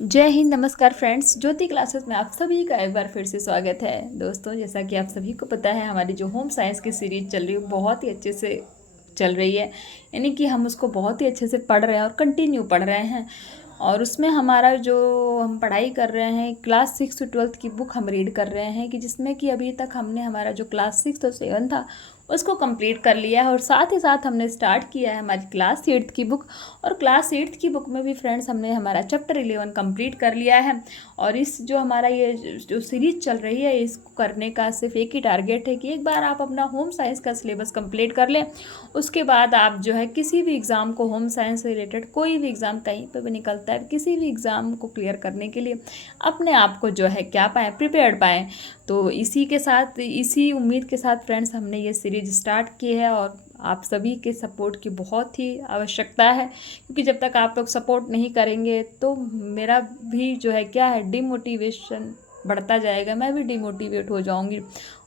जय हिंद, नमस्कार फ्रेंड्स। ज्योति क्लासेस में आप सभी का एक बार फिर से स्वागत है। दोस्तों, जैसा कि आप सभी को पता है, हमारी जो होम साइंस की सीरीज चल रही है बहुत ही अच्छे से चल रही है। यानी कि हम उसको बहुत ही अच्छे से पढ़ रहे हैं और कंटिन्यू पढ़ रहे हैं। और उसमें हमारा जो हम पढ़ाई कर रहे हैं, क्लास 6 से 12th की बुक हम रीड कर रहे हैं, कि जिसमें कि अभी तक हमने हमारा जो क्लास 6 और 7 था उसको कंप्लीट कर लिया है। और साथ ही साथ हमने स्टार्ट किया है हमारी क्लास 8th की बुक। और क्लास 8th की बुक में भी फ्रेंड्स हमने हमारा चैप्टर 11 कंप्लीट कर लिया है। और इस जो हमारा ये जो सीरीज चल रही है, इसको करने का सिर्फ एक ही टारगेट है कि एक बार आप अपना होम साइंस का सिलेबस कंप्लीट कर लें। उसके बाद आप जो है किसी भी एग्ज़ाम को, होम साइंस से रिलेटेड कोई भी एग्ज़ाम कहीं पर भी निकलता है, किसी भी एग्ज़ाम को क्लियर करने के लिए अपने आप को जो है क्या पाएँ, प्रिपेयर्ड पाएँ। तो इसी के साथ, इसी उम्मीद के साथ फ्रेंड्स हमने ये सीरीज स्टार्ट की है। और आप सभी के सपोर्ट की बहुत ही आवश्यकता है, क्योंकि जब तक आप लोग सपोर्ट नहीं करेंगे तो मेरा भी जो है क्या है, डिमोटिवेशन बढ़ता जाएगा। मैं भी डिमोटिवेट हो जाऊंगी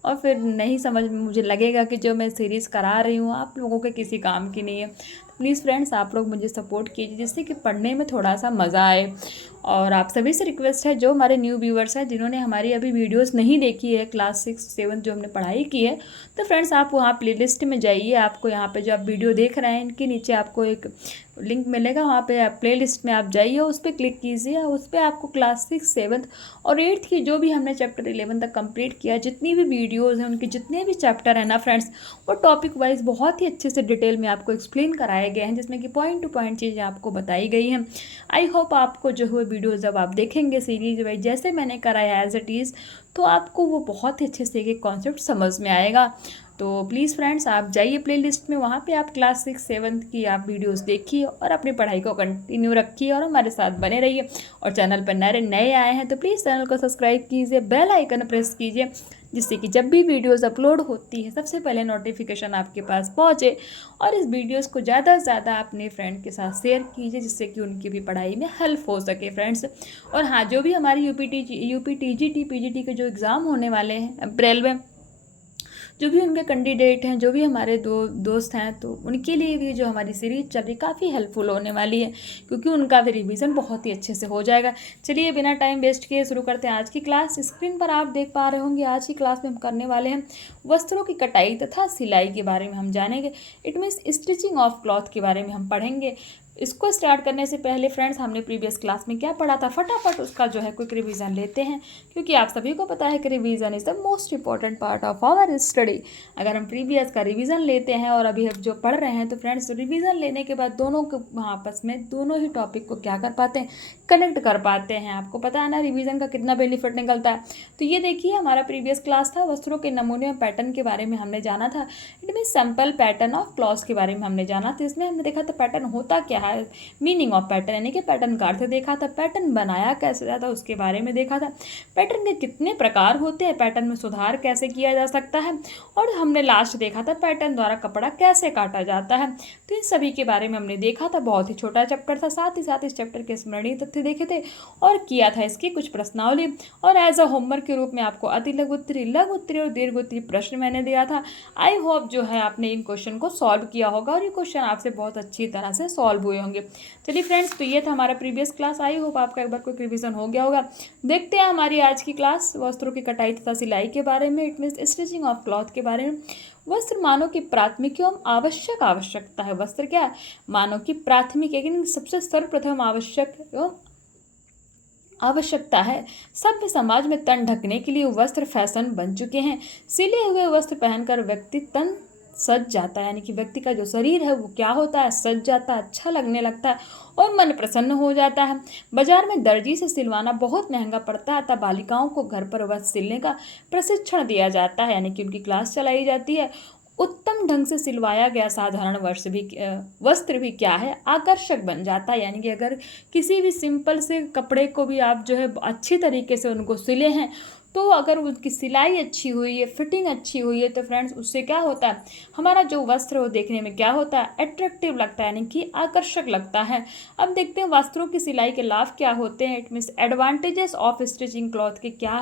और फिर नहीं समझ में मुझे लगेगा कि जो मैं सीरीज़ करा रही हूँ आप लोगों के किसी काम की नहीं है। प्लीज़ फ्रेंड्स, आप लोग मुझे सपोर्ट कीजिए जिससे कि पढ़ने में थोड़ा सा मज़ा आए। और आप सभी से रिक्वेस्ट है, जो हमारे न्यू व्यूवर्स हैं, जिन्होंने हमारी अभी वीडियोस नहीं देखी है क्लास 6 7 जो हमने पढ़ाई की है, तो फ्रेंड्स आप वहाँ प्लेलिस्ट में जाइए। आपको यहाँ पे जो आप वीडियो देख रहे हैं, इनके नीचे आपको एक लिंक मिलेगा, वहाँ पे आप प्ले लिस्ट में आप जाइए, उस पर क्लिक कीजिए। उस पर आपको क्लास 6 7 और 8th की जो भी हमने चैप्टर 11 तक कंप्लीट किया, जितनी भी वीडियोज़ हैं, उनके जितने भी चैप्टर हैं ना फ्रेंड्स, वो टॉपिक वाइज बहुत ही अच्छे से डिटेल में आपको एक्सप्लेन कराए गए हैं, जिसमें कि पॉइंट टू पॉइंट चीज़ें आपको बताई गई हैं। आई होप आपको जो है वीडियो जब आप देखेंगे सीरीज वाइज जैसे मैंने कराया एज इट इज़, तो आपको वो बहुत ही अच्छे से एक कॉन्सेप्ट समझ में आएगा। तो प्लीज़ फ्रेंड्स, आप जाइए प्लेलिस्ट में, वहाँ पे आप क्लास 6 7 की आप वीडियोस देखिए और अपनी पढ़ाई को कंटिन्यू रखिए और हमारे साथ बने रहिए। और चैनल पर नए नए आए हैं तो प्लीज़ चैनल को सब्सक्राइब कीजिए, बेल आइकन प्रेस कीजिए, जिससे कि जब भी वीडियोस अपलोड होती है सबसे पहले नोटिफिकेशन आपके पास पहुँचे। और इस वीडियोस को ज़्यादा से ज़्यादा अपने फ्रेंड के साथ शेयर कीजिए, जिससे कि उनकी भी पढ़ाई में हेल्प हो सके फ्रेंड्स। और हाँ, जो भी हमारी यूपी टीजीटी पीजीटी के जो एग्ज़ाम होने वाले हैं अप्रैल में, जो भी उनके कैंडिडेट हैं, जो भी हमारे दोस्त हैं, तो उनके लिए भी जो हमारी सीरीज चल रही काफ़ी हेल्पफुल होने वाली है, क्योंकि उनका भी रिवीजन बहुत ही अच्छे से हो जाएगा। चलिए बिना टाइम वेस्ट किए शुरू करते हैं आज की क्लास। स्क्रीन पर आप देख पा रहे होंगे, आज की क्लास में हम करने वाले हैं वस्त्रों की कटाई तथा सिलाई के बारे में हम जानेंगे। It means stitching of cloth के बारे में हम पढ़ेंगे। इसको स्टार्ट करने से पहले फ्रेंड्स, हमने प्रीवियस क्लास में क्या पढ़ा था, फटाफट उसका जो है क्विक रिवीजन लेते हैं, क्योंकि आप सभी को पता है कि revision is the most important part of our study. अगर हम प्रीवियस का रिवीजन लेते हैं और अभी हम जो पढ़ रहे हैं, तो फ्रेंड्स रिवीजन लेने के बाद दोनों को आपस में, दोनों ही टॉपिक को क्या कर पाते हैं, कनेक्ट कर पाते हैं। आपको पता है ना रिवीजन का कितना बेनिफिट निकलता है। तो ये देखिए, हमारा प्रीवियस क्लास था वस्त्रों के नमूने और पैटर्न के बारे में हमने जाना था। It mean sample pattern of clothes के बारे में हमने जाना था। इसमें हमने देखा था पैटर्न होता क्या है, मीनिंग ऑफ पैटर्न, यानी कि पैटर्न का अर्थ देखा था, पैटर्न बनाया कैसे जाता है उसके बारे में देखा था, पैटर्न के कितने प्रकार होते हैं, पैटर्न में सुधार कैसे किया जा सकता है, और हमने लास्ट देखा था पैटर्न द्वारा कपड़ा कैसे काटा जाता है। तो इन सभी के बारे में हमने देखा था। बहुत ही छोटा चैप्टर था, साथ ही साथ इस चैप्टर के स्मरणीय तथ्य देखे थे और किया था इसकी कुछ प्रश्नावली। और एज अ होमवर्क के रूप में आपको अति लघु उत्तरीय, लघु उत्तरीय और दीर्घ उत्तरीय प्रश्न मैंने दिया था। आई होप जो है आपने इन क्वेश्चन को सॉल्व किया होगा और ये क्वेश्चन आपसे बहुत अच्छी तरह से सॉल्व हुए होंगे। चलिए फ्रेंड्स, तो ये था हमारा प्रीवियस क्लास। आई होप आपका एक बार कोई रिवीजन हो गया होगा। देखते हैं हमारी आज की क्लास वस्त्रों की कटाई तथा सिलाई के बारे में, it means stitching of cloth के बारे में। वस्त्र मानव की प्राथमिक एवं आवश्यक आवश्यकता है। वस्त्र क्या है, मानव की प्राथमिक, लेकिन सबसे सर्वप्रथम आवश्यक एवं आवश्यकता है। सभ्य समाज में तन ढकने के लिए वस्त्र फैशन बन चुके हैं। सिले हुए वस्त्र पहनकर व्यक्ति तन सज जाता है, यानी कि व्यक्ति का जो शरीर है वो क्या होता है, सज जाता है, अच्छा लगने लगता है और मन प्रसन्न हो जाता है। बाजार में दर्जी से सिलवाना बहुत महंगा पड़ता है, अतः बालिकाओं को घर पर वस्त्र सिलने का प्रशिक्षण दिया जाता है, यानी कि उनकी क्लास चलाई जाती है। उत्तम ढंग से सिलवाया गया साधारण वस्त्र भी क्या है, आकर्षक बन जाता है। यानी कि अगर किसी भी सिंपल से कपड़े को भी आप जो है अच्छी तरीके से उनको सिले हैं, तो अगर उसकी सिलाई अच्छी हुई है, फिटिंग अच्छी हुई है, तो फ्रेंड्स उससे क्या होता है, हमारा जो वस्त्र है वो देखने में क्या होता है, अट्रैक्टिव लगता है, यानी कि आकर्षक लगता है। अब देखते हैं वस्त्रों की सिलाई के लाभ क्या होते हैं। It means advantages of stitching cloth के क्या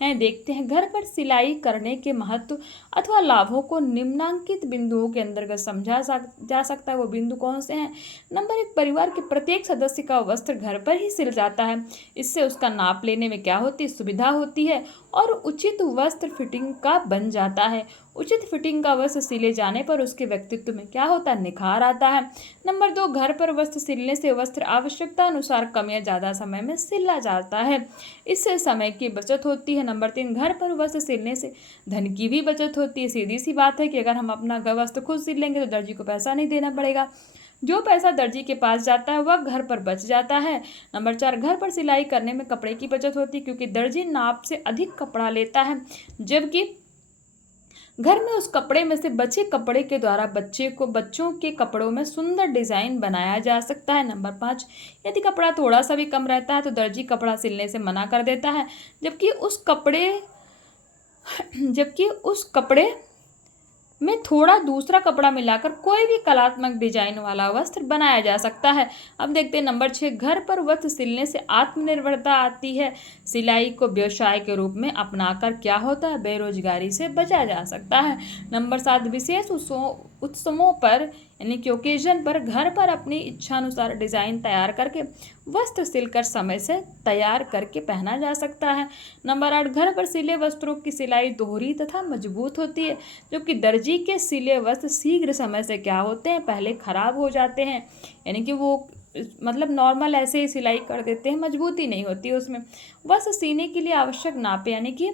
हैं, देखते हैं। घर पर सिलाई करने के महत्व अथवा लाभों को निम्नांकित बिंदुओं के अंतर्गत समझा जा सकता है। वो बिंदु कौन से हैं? नंबर 1, परिवार के प्रत्येक सदस्य का वस्त्र घर पर ही सिल जाता है। इससे उसका नाप लेने में क्या होती है, सुविधा होती है और उचित वस्त्र फिटिंग का बन जाता है। उचित फिटिंग का वस्त्र सिले जाने पर उसके व्यक्तित्व में क्या होता है, निखार आता है। नंबर 2, घर पर वस्त्र सिलने से वस्त्र आवश्यकता अनुसार कम या ज़्यादा समय में सिला जाता है। इससे समय की बचत होती है। नंबर 3, घर पर वस्त्र सिलने से धन की भी बचत होती है। सीधी सी बात है कि अगर हम अपना वस्त्र खुद सिल लेंगे तो दर्जी को पैसा नहीं देना पड़ेगा। जो पैसा दर्जी के पास जाता है वह घर पर बच जाता है। नंबर 4, घर पर सिलाई करने में कपड़े की बचत होती है, क्योंकि दर्जी नाप से अधिक कपड़ा लेता है, जबकि घर में उस कपड़े में से बचे कपड़े के द्वारा बच्चों के कपड़ों में सुंदर डिजाइन बनाया जा सकता है। नंबर 5, यदि कपड़ा थोड़ा सा भी कम रहता है तो दर्जी कपड़ा सिलने से मना कर देता है, जबकि उस कपड़े में थोड़ा दूसरा कपड़ा मिलाकर कोई भी कलात्मक डिजाइन वाला वस्त्र बनाया जा सकता है। अब देखते हैं नंबर 6, घर पर वस्त्र सिलने से आत्मनिर्भरता आती है। सिलाई को व्यवसाय के रूप में अपनाकर क्या होता है, बेरोजगारी से बचा जा सकता है। नंबर 7, विशेष उत्सवों पर यानी कि ओकेजन पर घर पर अपनी इच्छानुसार डिज़ाइन तैयार करके वस्त्र सिलकर समय से तैयार करके पहना जा सकता है। नंबर 8, घर पर सिले वस्त्रों की सिलाई दोहरी तथा मजबूत होती है, जबकि दर्जी के सिले वस्त्र शीघ्र समय से क्या होते हैं, पहले खराब हो जाते हैं, यानी कि वो मतलब नॉर्मल ऐसे ही सिलाई कर देते हैं, मजबूती नहीं होती उसमें। वस्त्र सीने के लिए आवश्यक नापे यानी कि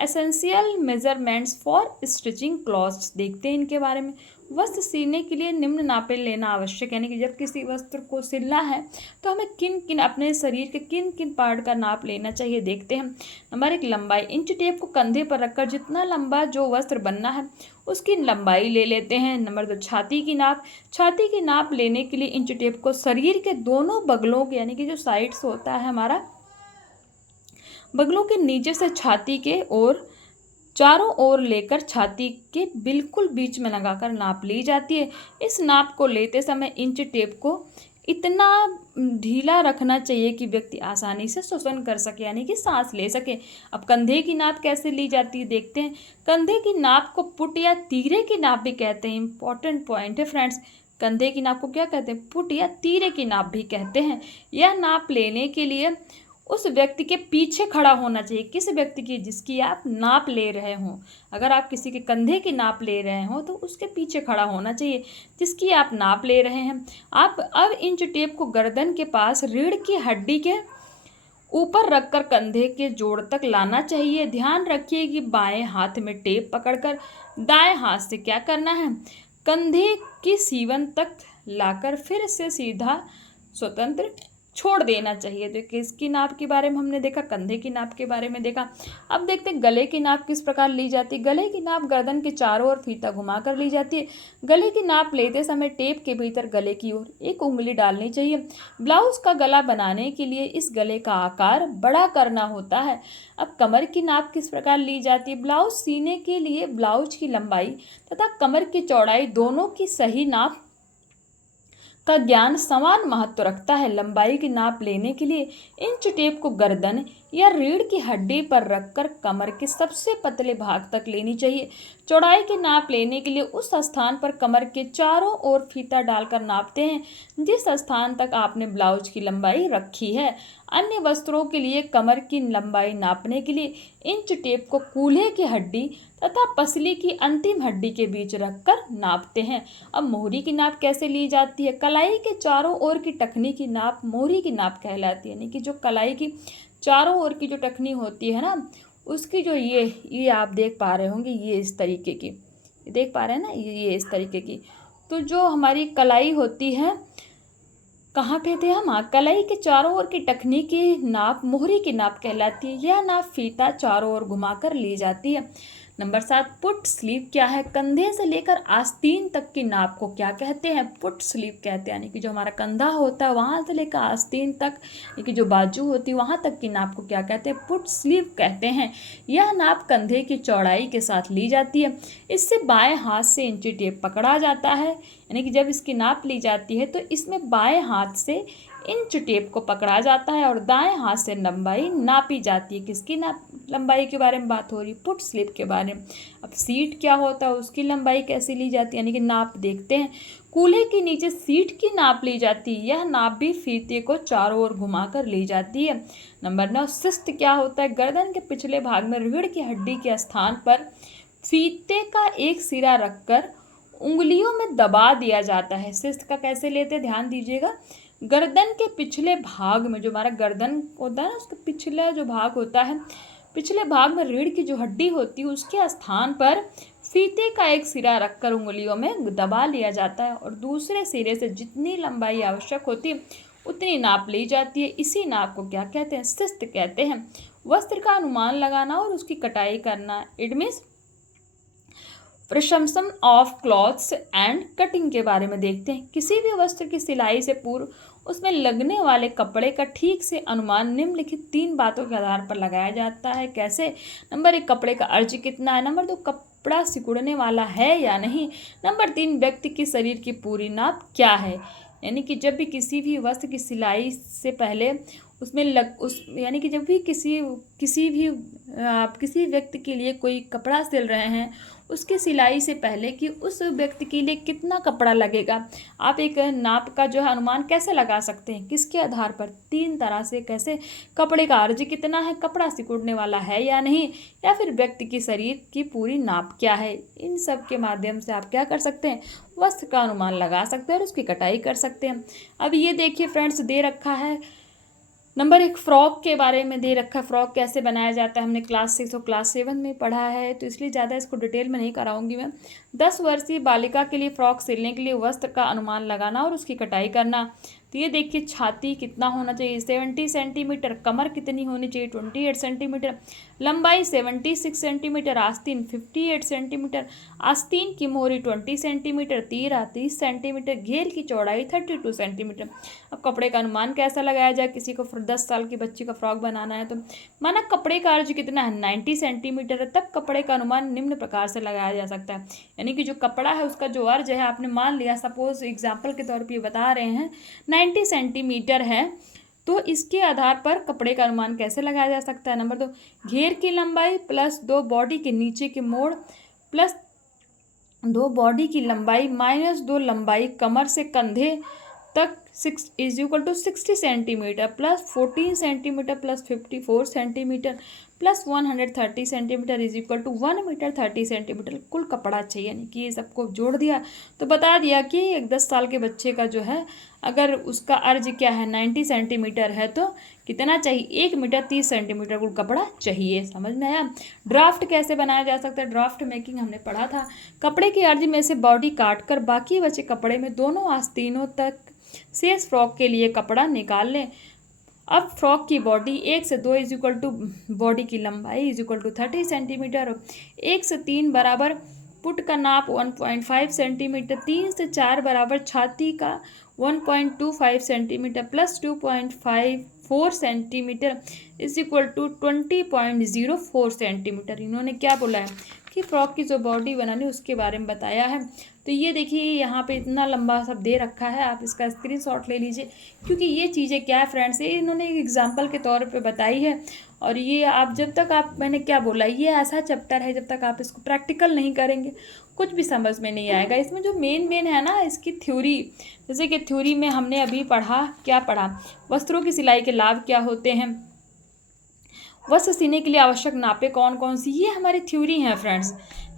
essential measurements for stitching clothes, देखते हैं इनके बारे में। वस्त्र सीने के लिए निम्न नापे लेना आवश्यक, यानी कि जब किसी वस्त्र को सिलना है तो हमें किन किन अपने शरीर के किन किन पार्ट का नाप लेना चाहिए, देखते हैं। नंबर 1, लंबाई। इंच टेप को कंधे पर रखकर जितना लंबा जो वस्त्र बनना है उसकी लंबाई ले लेते हैं। नंबर 2, छाती की नाप। छाती की नाप लेने के लिए इंच टेप को शरीर के दोनों बगलों के यानी कि जो साइड्स होता है हमारा, बगलों के नीचे से छाती के ओर चारों ओर लेकर छाती के बिल्कुल बीच में लगाकर नाप ली जाती है। इस नाप को लेते समय इंच टेप को इतना ढीला रखना चाहिए कि व्यक्ति आसानी से श्वसन कर सके, यानी कि सांस ले सके। अब कंधे की नाप कैसे ली जाती है, देखते हैं। कंधे की नाप को पुट या तीरे की नाप भी कहते हैं। इंपॉर्टेंट पॉइंट है फ्रेंड्स, कंधे की नाप को क्या कहते हैं, पुट या तीरे की नाप भी कहते हैं। यह नाप लेने के लिए उस व्यक्ति के पीछे खड़ा होना चाहिए। किस व्यक्ति की, जिसकी आप नाप ले रहे हों। अगर आप किसी के कंधे की नाप ले रहे हो तो उसके पीछे खड़ा होना चाहिए जिसकी आप नाप ले रहे हैं। आप अब इंच टेप को गर्दन के पास रीढ़ की हड्डी के ऊपर रखकर कंधे के जोड़ तक लाना चाहिए। ध्यान रखिए कि बाएं हाथ में टेप पकड़कर दाएं हाथ से क्या करना है, कंधे की सीवन तक लाकर फिर से सीधा स्वतंत्र छोड़ देना चाहिए। तो किसकी नाप के बारे में हमने देखा, कंधे की नाप के बारे में देखा। अब देखते हैं गले की नाप किस प्रकार ली जाती है। गले की नाप गर्दन के चारों ओर फीता घुमाकर ली जाती है। गले की नाप लेते समय टेप के भीतर गले की ओर एक उंगली डालनी चाहिए। ब्लाउज का गला बनाने के लिए इस गले का आकार बड़ा करना होता है। अब कमर की नाप किस प्रकार ली जाती है। ब्लाउज सीने के लिए ब्लाउज की लंबाई तथा कमर की चौड़ाई दोनों की सही नाप का ज्ञान समान महत्व रखता है। लंबाई की नाप लेने के लिए इंच टेप को गर्दन या रीढ़ की हड्डी पर रखकर कमर के सबसे पतले भाग तक लेनी चाहिए। चौड़ाई की नाप लेने के लिए उस स्थान पर कमर के चारों ओर फीता डालकर नापते हैं जिस स्थान तक आपने ब्लाउज की लंबाई रखी है। अन्य वस्त्रों के लिए कमर की लंबाई नापने के लिए इंच टेप को कूल्हे की हड्डी तथा पसली की अंतिम हड्डी के बीच रखकर नापते हैं। अब मोहरी की नाप कैसे ली जाती है। कलाई के चारों ओर की टखनी की नाप मोहरी की नाप कहलाती है, यानी कि जो कलाई की चारों ओर की जो टखनी होती है ना, उसकी जो ये आप देख पा रहे होंगे, ये इस तरीके की, देख पा रहे हैं ना, ये इस तरीके की। तो जो हमारी कलाई होती है, कहाँ पे थे हम, कलाई के चारों ओर की टखनी की नाप मोहरी की नाप कहलाती है। यह नाप फीता चारों ओर घुमाकर ली जाती है। नंबर 7 पुट स्लीव क्या है? कंधे से लेकर आस्तीन तक की नाप को क्या कहते हैं? पुट स्लीव कहते हैं। यानी कि जो हमारा कंधा होता है वहाँ से लेकर आस्तीन तक, यानी कि जो बाजू होती है वहाँ तक की नाप को क्या कहते हैं? पुट स्लीव कहते हैं। यह नाप कंधे की चौड़ाई के साथ ली जाती है। इससे बाएं हाथ से इंची टेप पकड़ा जाता है। यानी कि जब इसकी नाप ली जाती है तो इसमें बाएं हाथ से इंच टेप को पकड़ा जाता है और दाएं हाथ से लंबाई नापी जाती है। किसकी लंबाई के बारे में बात हो रही? पुट स्लीव के बारे में। अब सीट क्या होता है, उसकी लंबाई कैसे ली जाती है, यानी कि नाप देखते हैं। कूल्हे के नीचे सीट की नाप ली जाती है। यह नाप भी फीते को चारों ओर घुमाकर ली जाती है। नंबर 9 सिस्त क्या होता है? गर्दन के पिछले भाग में रीढ़ की हड्डी के स्थान पर फीते का एक सिरा रखकर उंगलियों में दबा दिया जाता है। सिस्त का कैसे लेते हैं, ध्यान दीजिएगा। गर्दन के पिछले भाग में, जो हमारा गर्दन होता है ना, उसका पिछला जो भाग होता है, पिछले भाग में रीढ़ की जो हड्डी होती है उसके स्थान पर फीते का एक सिरा रखकर उंगलियों में दबा लिया जाता है और दूसरे सिरे से जितनी लंबाई आवश्यक होती है उतनी नाप ली जाती है। इसी नाप को क्या कहते हैं? सिस्त कहते हैं। वस्त्र का अनुमान लगाना और उसकी कटाई करना, इट मीन्स प्रशंसन ऑफ क्लॉथ्स एंड कटिंग के बारे में देखते हैं। किसी भी वस्त्र की सिलाई से पूर्व उसमें लगने वाले कपड़े का ठीक से अनुमान निम्नलिखित 3 बातों के आधार पर लगाया जाता है। कैसे? नंबर 1 कपड़े का अर्ज कितना है। नंबर 2 कपड़ा सिकुड़ने वाला है या नहीं। नंबर 3 व्यक्ति की शरीर की पूरी नाप क्या है। यानी कि जब भी किसी भी वस्त्र की सिलाई से पहले उसमें यानी कि जब भी आप किसी व्यक्ति के लिए कोई कपड़ा सिल रहे हैं, उसकी सिलाई से पहले कि उस व्यक्ति के लिए कितना कपड़ा लगेगा, आप एक नाप का जो है अनुमान कैसे लगा सकते हैं? किसके आधार पर? 3 तरह से। कैसे? कपड़े का अर्ज कितना है, कपड़ा सिकुड़ने वाला है या नहीं, या फिर व्यक्ति की शरीर की पूरी नाप क्या है। इन सब के माध्यम से आप क्या कर सकते हैं? वस्त्र का अनुमान लगा सकते हैं और उसकी कटाई कर सकते हैं। अब ये देखिए फ्रेंड्स, दे रखा है नंबर 1 फ्रॉक के बारे में दे रखा है। फ्रॉक कैसे बनाया जाता है हमने क्लास 6 और क्लास 7 में पढ़ा है, तो इसलिए ज़्यादा इसको डिटेल में नहीं कराऊंगी मैं। 10 वर्षीय बालिका के लिए फ्रॉक सिलने के लिए वस्त्र का अनुमान लगाना और उसकी कटाई करना। तो ये देखिए, छाती कितना होना चाहिए, 70 सेंटीमीटर। कमर कितनी होनी चाहिए, 28 सेंटीमीटर। लंबाई 76 सेंटीमीटर। आस्तीन 58 सेंटीमीटर। आस्तीन की मोहरी 20 सेंटीमीटर। तीरा 30 सेंटीमीटर। घेर की चौड़ाई 32 सेंटीमीटर। अब कपड़े का अनुमान कैसा लगाया जाए? किसी को 10 साल की बच्ची का फ्रॉक बनाना है तो माना कपड़े का अर्ज कितना है, 90 सेंटीमीटर है, तब कपड़े का अनुमान निम्न प्रकार से लगाया जा सकता है। यानी कि जो कपड़ा है उसका जो अर्ज है, आपने मान लिया, सपोज एग्जाम्पल के तौर पर बता रहे हैं 90 सेंटीमीटर है, तो इसके आधार पर कपड़े का अनुमान कैसे लगाया जा सकता है? नंबर 2 घेर की लंबाई प्लस 2 बॉडी के नीचे के मोड़ प्लस 2 बॉडी की लंबाई माइनस 2 लंबाई कमर से कंधे तक 6 is equal to 60 centimetre plus 14 centimetre plus 54 centimetre plus 130 centimetre is equal to 1 metre 30 centimetre कुल कपड़ा चाहिए। यानी कि ये सबको जोड़ दिया तो बता दिया कि एक 10 साल के बच्चे का जो है, अगर उसका अर्ज क्या है 90 सेंटीमीटर है, तो कितना चाहिए, 1 मीटर 30 सेंटीमीटर कुल कपड़ा चाहिए। समझ में आया? ड्राफ्ट कैसे बनाया जा सकता है? ड्राफ्ट मेकिंग हमने पढ़ा था। कपड़े के अर्ज में से बॉडी काट कर बाकी बचे कपड़े में दोनों आस्तीनों तक शेष फ्रॉक के लिए कपड़ा निकाल लें। अब फ्रॉक की बॉडी 1 से 2 इज इक्वल टू बॉडी की लंबाई इज इक्वल टू 30 सेंटीमीटर, 1 से 3 बराबर पुट का नाप 1.5 सेंटीमीटर, 3 से 4 बराबर छाती का 1.25 centimetre plus 2.54 centimetre is equal to 20.04 centimetre. इन्होंने क्या बोला है कि फ्रॉक की जो बॉडी बनानी उसके बारे में बताया है। तो ये देखिए, यहाँ पे इतना लंबा सब दे रखा है, आप इसका स्क्रीनशॉट ले लीजिए, क्योंकि ये चीज़ें क्या है फ्रेंड्स, ये इन्होंने एक एग्जाम्पल के तौर पे बताई है। और ये आप जब तक आप, मैंने क्या बोला, ये ऐसा चैप्टर है जब तक आप इसको प्रैक्टिकल नहीं करेंगे कुछ भी समझ में नहीं आएगा। इसमें जो मेन है ना, इसकी थ्योरी, जैसे कि थ्योरी में हमने अभी पढ़ा, क्या पढ़ा, वस्त्रों की सिलाई के लाभ क्या होते हैं, वस्त्र सीने के लिए आवश्यक नापे कौन कौन सी, ये हमारी थ्योरी है फ्रेंड्स,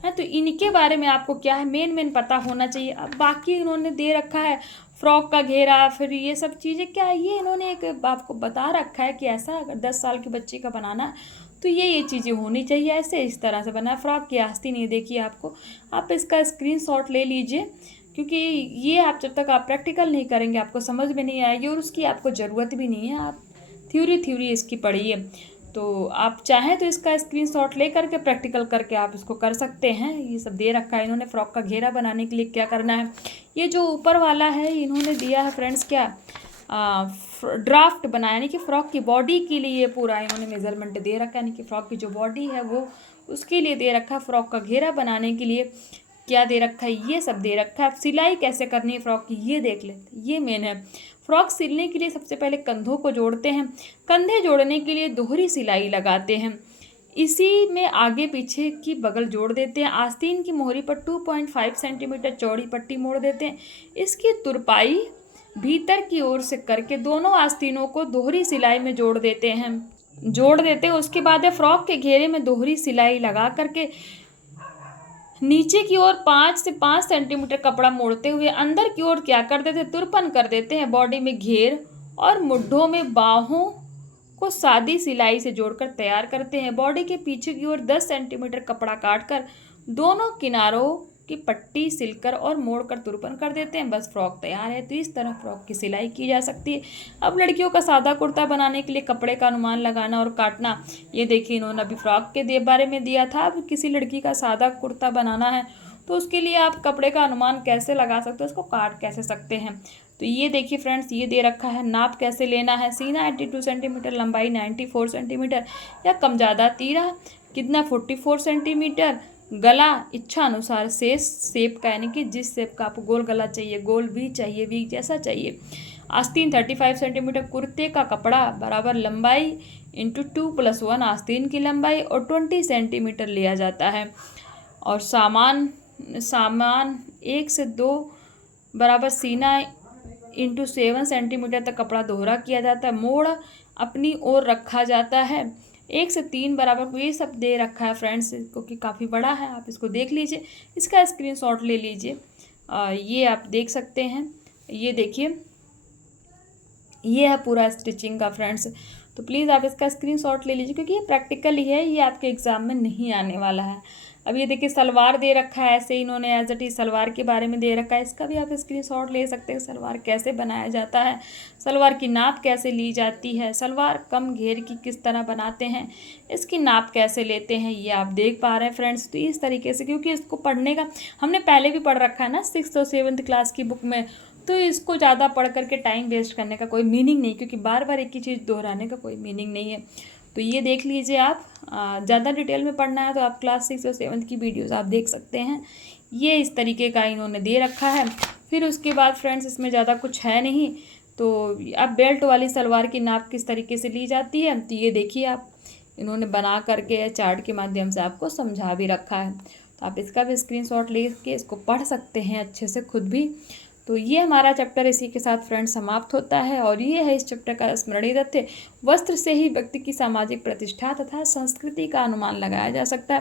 है। तो इनके बारे में आपको क्या है, मेन पता होना चाहिए। अब बाकी इन्होंने दे रखा है फ्रॉक का घेरा, फिर ये सब चीज़ें क्या है, ये इन्होंने एक आपको बता रखा है कि ऐसा अगर 10 साल के बच्चे का बनाना है तो ये चीज़ें होनी चाहिए, ऐसे इस तरह से बना। फ्रॉक की आस्तीन नहीं देखिए आपको, आप इसका स्क्रीनशॉट ले लीजिए, क्योंकि ये आप जब तक आप प्रैक्टिकल नहीं करेंगे आपको समझ में नहीं आएगी और उसकी आपको ज़रूरत भी नहीं है। आप थ्योरी इसकी पढ़िए। तो आप चाहें तो इसका स्क्रीनशॉट ले करके प्रैक्टिकल करके आप इसको कर सकते हैं। ये सब दे रखा है इन्होंने। फ्रॉक का घेरा बनाने के लिए क्या करना है, ये जो ऊपर वाला है इन्होंने दिया है फ्रेंड्स क्या, ड्राफ्ट बनाया, यानी कि फ्रॉक की बॉडी के लिए पूरा इन्होंने मेजरमेंट दे रखा है, यानी कि फ्रॉक की जो बॉडी है वो उसके लिए दे रखा है। फ्रॉक का घेरा बनाने के लिए क्या दे रखा है, ये सब दे रखा है। अब सिलाई कैसे करनी है फ्रॉक की ये देख लेते हैं, ये मेन है। फ्रॉक सिलने के लिए सबसे पहले कंधों को जोड़ते हैं, कंधे जोड़ने के लिए दोहरी सिलाई लगाते हैं, इसी में आगे पीछे की बगल जोड़ देते हैं। आस्तीन की मोहरी पर 2.5 सेंटीमीटर चौड़ी पट्टी मोड़ देते हैं। इसकी तुरपाई भीतर की ओर से करके दोनों आस्तीनों को दोहरी सिलाई में जोड़ देते हैं। उसके बाद फ्रॉक के घेरे में दोहरी सिलाई लगा करके नीचे की ओर 5 से 5 सेंटीमीटर कपड़ा मोड़ते हुए अंदर की ओर क्या कर देते हैं, तुरपन कर देते हैं। बॉडी में घेर और मुड्ढों में बाहों को सादी सिलाई से जोड़कर तैयार करते हैं। बॉडी के पीछे की ओर 10 सेंटीमीटर कपड़ा काटकर दोनों किनारों की पट्टी सिलकर और मोड़कर तुरपन कर देते हैं। बस फ्रॉक तैयार है। तो इस तरह फ्रॉक की सिलाई की जा सकती है। अब लड़कियों का सादा कुर्ता बनाने के लिए कपड़े का अनुमान लगाना और काटना, ये देखिए इन्होंने अभी फ्रॉक के बारे में दिया था। अब किसी लड़की का सादा कुर्ता बनाना है तो उसके लिए आप कपड़े का अनुमान कैसे लगा सकते हो, उसको काट कैसे सकते हैं। तो ये देखिए फ्रेंड्स, ये दे रखा है। नाप कैसे लेना है, सीना 82 सेंटीमीटर, लंबाई 94 सेंटीमीटर या कम ज़्यादा, तीरा कितना 44 सेंटीमीटर, गला इच्छा अनुसार शेष शेप का, यानी कि जिस शेप का आपको गोल गला चाहिए, गोल वी चाहिए, वी जैसा चाहिए। आस्तीन 35 सेंटीमीटर, कुर्ते का कपड़ा बराबर लंबाई इंटू 2+1 आस्तीन की लंबाई और 20 सेंटीमीटर लिया जाता है। और सामान 1 से 2 बराबर सीना इंटू 7 सेंटीमीटर तक कपड़ा दोहरा किया जाता है। मोड़ अपनी ओर रखा जाता है। 1 से 3 बराबर, ये सब दे रखा है फ्रेंड्स, क्योंकि काफ़ी बड़ा है। आप इसको देख लीजिए, इसका स्क्रीनशॉट ले लीजिए। ये आप देख सकते हैं। ये देखिए, ये है पूरा स्टिचिंग का फ्रेंड्स। तो प्लीज़ आप इसका स्क्रीनशॉट ले लीजिए, क्योंकि ये प्रैक्टिकल ही है, ये आपके एग्ज़ाम में नहीं आने वाला है। अब ये देखिए सलवार दे रखा है, ऐसे इन्होंने एज इट इज़ सलवार के बारे में दे रखा है। इसका भी आप स्क्रीनशॉट ले सकते हैं। सलवार कैसे बनाया जाता है, सलवार की नाप कैसे ली जाती है, सलवार कम घेर की किस तरह बनाते हैं, इसकी नाप कैसे लेते हैं, ये आप देख पा रहे हैं फ्रेंड्स। तो इस तरीके से, क्योंकि इसको पढ़ने का हमने पहले भी पढ़ रखा है ना 6th और 7th क्लास की बुक में, तो इसको ज़्यादा पढ़ करके टाइम वेस्ट करने का कोई मीनिंग नहीं, क्योंकि बार बार एक ही चीज़ दोहराने का कोई मीनिंग नहीं है। तो ये देख लीजिए आप। ज़्यादा डिटेल में पढ़ना है तो आप क्लास 6 और 7 की वीडियोस आप देख सकते हैं। ये इस तरीके का इन्होंने दे रखा है। फिर उसके बाद फ्रेंड्स इसमें ज़्यादा कुछ है नहीं। तो अब बेल्ट वाली सलवार की नाप किस तरीके से ली जाती है, तो ये देखिए आप, इन्होंने बना करके चार्ट के माध्यम से आपको समझा भी रखा है। तो आप इसका भी स्क्रीनशॉट ले के इसको पढ़ सकते हैं अच्छे से खुद भी। तो ये हमारा चैप्टर इसी के साथ फ्रेंड्स समाप्त होता है। और ये है इस चैप्टर का स्मरणीय तथ्य, वस्त्र से ही व्यक्ति की सामाजिक प्रतिष्ठा तथा संस्कृति का अनुमान लगाया जा सकता है।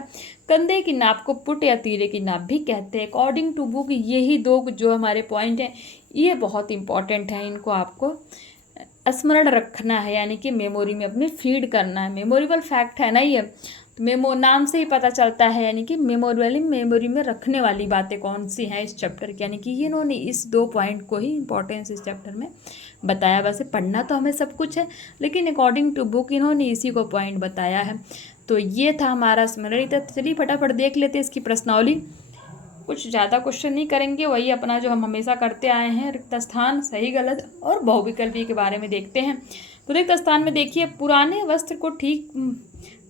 कंधे की नाप को पुट या तीरे की नाप भी कहते हैं। अकॉर्डिंग टू बुक यही 2 जो हमारे पॉइंट हैं, ये बहुत इंपॉर्टेंट है। इनको आपको स्मरण रखना है, यानी कि मेमोरी में अपने फीड करना है। मेमोरेबल फैक्ट है ना ये, मेमो नाम से ही पता चलता है, यानी कि मेमोरी में रखने वाली बातें कौन सी हैं इस चैप्टर की, यानी कि इन्होंने इस 2 पॉइंट को ही इंपॉर्टेंस इस चैप्टर में बताया। वैसे पढ़ना तो हमें सब कुछ है, लेकिन अकॉर्डिंग टू बुक इन्होंने इसी को पॉइंट बताया है। तो ये था हमारा स्मरणीय तथ्य। चलिए फटाफट देख लेते हैं इसकी प्रश्नावली। कुछ ज़्यादा क्वेश्चन नहीं करेंगे, वही अपना जो हम हमेशा करते आए हैं, रिक्त स्थान, सही गलत और बहुविकल्पी के बारे में देखते हैं। तो रिक्त स्थान में देखिए, पुराने वस्त्र को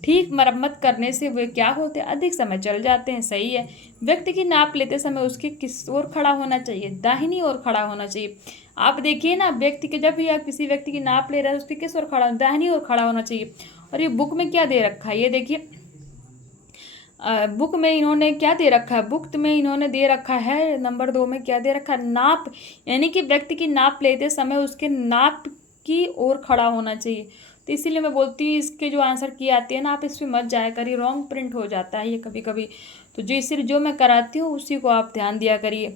ठीक मरम्मत करने से वे क्या होते हैं, अधिक समय चल जाते हैं, सही है। व्यक्ति की नाप लेते समय उसके किस ओर खड़ा होना चाहिए, दाहिनी ओर खड़ा होना चाहिए। आप देखिए ना, व्यक्ति के जब भी आप किसी व्यक्ति की नाप ले रहे हैं उसके किस ओर खड़ा, दाहिनी ओर खड़ा होना चाहिए। और ये बुक में क्या दे रखा है, ये देखिए बुक में इन्होंने क्या दे रखा है, बुक में इन्होंने दे रखा है नंबर 2 में क्या दे रखा है, नाप, यानी कि व्यक्ति की नाप लेते समय उसके नाप की ओर खड़ा होना चाहिए। तो इसीलिए मैं बोलती हूँ इसके जो आंसर की आती है ना, आप इस पर मत जाया करिए, रॉन्ग प्रिंट हो जाता है ये कभी कभी। तो जो मैं कराती हूँ उसी को आप ध्यान दिया करिए।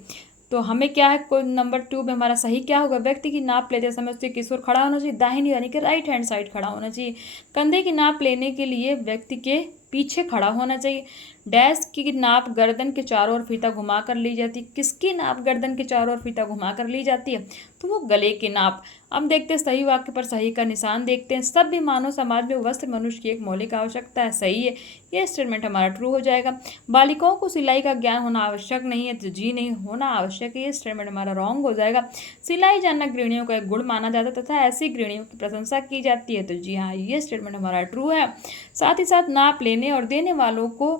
तो हमें क्या है, कोई नंबर 2 में हमारा सही क्या होगा, व्यक्ति की नाप लेते समय उससे किस ओर खड़ा होना चाहिए, दाहिनी यानी कि राइट हैंड साइड खड़ा होना चाहिए। कंधे की नाप लेने के लिए व्यक्ति के पीछे खड़ा होना चाहिए। डैश की नाप गर्दन के चारों ओर फीता घुमा कर ली जाती है। किसकी नाप गर्दन के चारों ओर फीता घुमा कर ली जाती है? तो वो गले की नाप। अब देखते हैं सही वाक्य पर सही का निशान देखते हैं। सभ्य मानव समाज में वस्त्र मनुष्य की एक मौलिक आवश्यकता है। सही है, ये स्टेटमेंट हमारा ट्रू हो जाएगा। बालिकाओं को सिलाई का ज्ञान होना आवश्यक नहीं है, तो जी नहीं, होना आवश्यक है, ये स्टेटमेंट हमारा रॉन्ग हो जाएगा। सिलाई जानना गृहिणियों का एक गुण माना जाता है तथा ऐसी गृहिणियों की प्रशंसा की जाती है, तो जी हाँ, ये स्टेटमेंट हमारा ट्रू है। साथ ही साथ नाप लेने और देने वालों को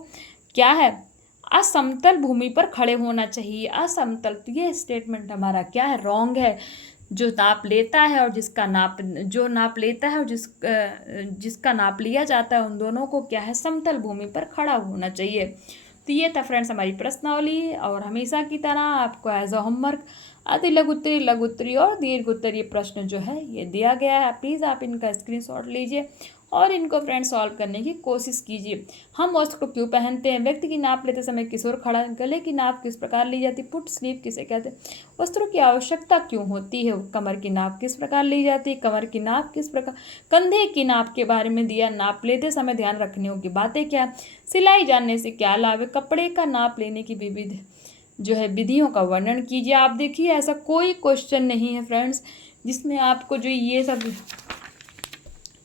क्या है? असमतल भूमि पर खड़े होना चाहिए। असमतल, तो ये स्टेटमेंट हमारा क्या है? रॉन्ग है। जो नाप लेता है और जो नाप लेता है और जिसका नाप लिया जाता है, उन दोनों को क्या है? समतल भूमि पर खड़ा होना चाहिए। तो ये था फ्रेंड्स हमारी प्रश्नावली, और हमेशा की तरह आपको एज अ होमवर्क अति लघु उत्तरी, लघु उत्तरी और दीर्घ उत्तरीय प्रश्न जो है ये दिया गया है। प्लीज़ आप इनका स्क्रीनशॉट लीजिए और इनको फ्रेंड्स सॉल्व करने की कोशिश कीजिए। हम वस्त्र को क्यों पहनते हैं? व्यक्ति की नाप लेते समय किस ओर खड़ा है? गले की नाप किस प्रकार ली जाती है? पुट स्लीव किसे कहते हैं? वस्त्रों की आवश्यकता क्यों होती है? कमर की नाप किस प्रकार ली जाती है? कमर की नाप किस प्रकार? कंधे की नाप के बारे में दिया। नाप लेते समय ध्यान रखने की बातें क्या? सिलाई जानने से क्या लाभ है? कपड़े का नाप लेने की विविध जो है विधियों का वर्णन कीजिए। आप देखिए ऐसा कोई क्वेश्चन नहीं है फ्रेंड्स जिसमें आपको जो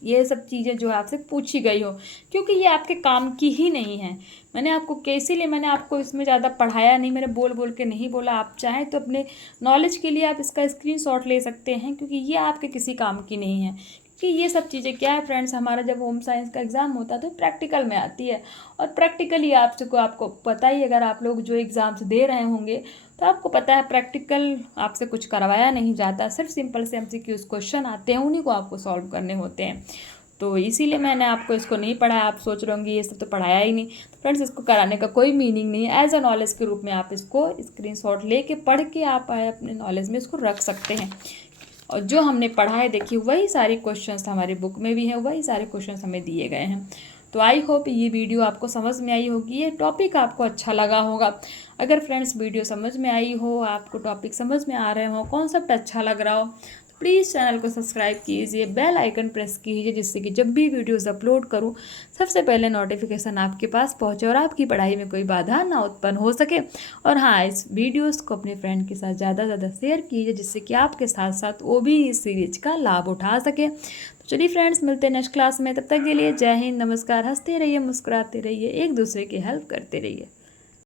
ये सब चीज़ें जो है आपसे पूछी गई हो, क्योंकि ये आपके काम की ही नहीं है। मैंने आपको इसीलिए मैंने आपको इसमें ज़्यादा पढ़ाया नहीं, मैंने बोल बोल के नहीं बोला। आप चाहें तो अपने नॉलेज के लिए आप इसका स्क्रीनशॉट ले सकते हैं, क्योंकि ये आपके किसी काम की नहीं है। कि ये सब चीज़ें क्या है फ्रेंड्स, हमारा जब होम साइंस का एग्ज़ाम होता है तो प्रैक्टिकल में आती है, और प्रैक्टिकली आपको पता ही, अगर आप लोग जो एग्ज़ाम्स दे रहे होंगे तो आपको पता है प्रैक्टिकल आपसे कुछ करवाया नहीं जाता, सिर्फ सिंपल से MCQs क्वेश्चन आते हैं, उन्हीं को आपको सॉल्व करने होते हैं। तो इसीलिए मैंने आपको इसको नहीं पढ़ाया। आप सोच रहे होंगे ये सब तो पढ़ाया ही नहीं, तो फ्रेंड्स इसको कराने का कोई मीनिंग नहीं है। एज अ नॉलेज के रूप में आप इसको स्क्रीनशॉट लेके पढ़ के आप अपने नॉलेज में इसको रख सकते हैं। और जो हमने पढ़ा है देखिए वही सारे क्वेश्चंस हमारी बुक में भी हैं, वही सारे क्वेश्चंस हमें दिए गए हैं। तो आई होप ये वीडियो आपको समझ में आई होगी, ये टॉपिक आपको अच्छा लगा होगा। अगर फ्रेंड्स वीडियो समझ में आई हो, आपको टॉपिक समझ में आ रहे हो, कॉन्सेप्ट अच्छा लग रहा हो, तो प्लीज़ चैनल को सब्सक्राइब कीजिए, बेल आइकन प्रेस कीजिए, जिससे कि जब भी वीडियोज़ अपलोड करूँ सबसे पहले नोटिफिकेशन आपके पास पहुँचे और आपकी पढ़ाई में कोई बाधा ना उत्पन्न हो सके। और हाँ, इस वीडियोज़ को अपने फ्रेंड के साथ ज़्यादा से ज़्यादा शेयर कीजिए, जिससे कि आपके साथ साथ वो भी इस सीरीज का लाभ उठा सके। तो चलिए फ्रेंड्स, मिलते हैं नेक्स्ट क्लास में। तब तक के लिए जय हिंद, नमस्कार। हंसते रहिए, मुस्कुराते रहिए, एक दूसरे की हेल्प करते रहिए।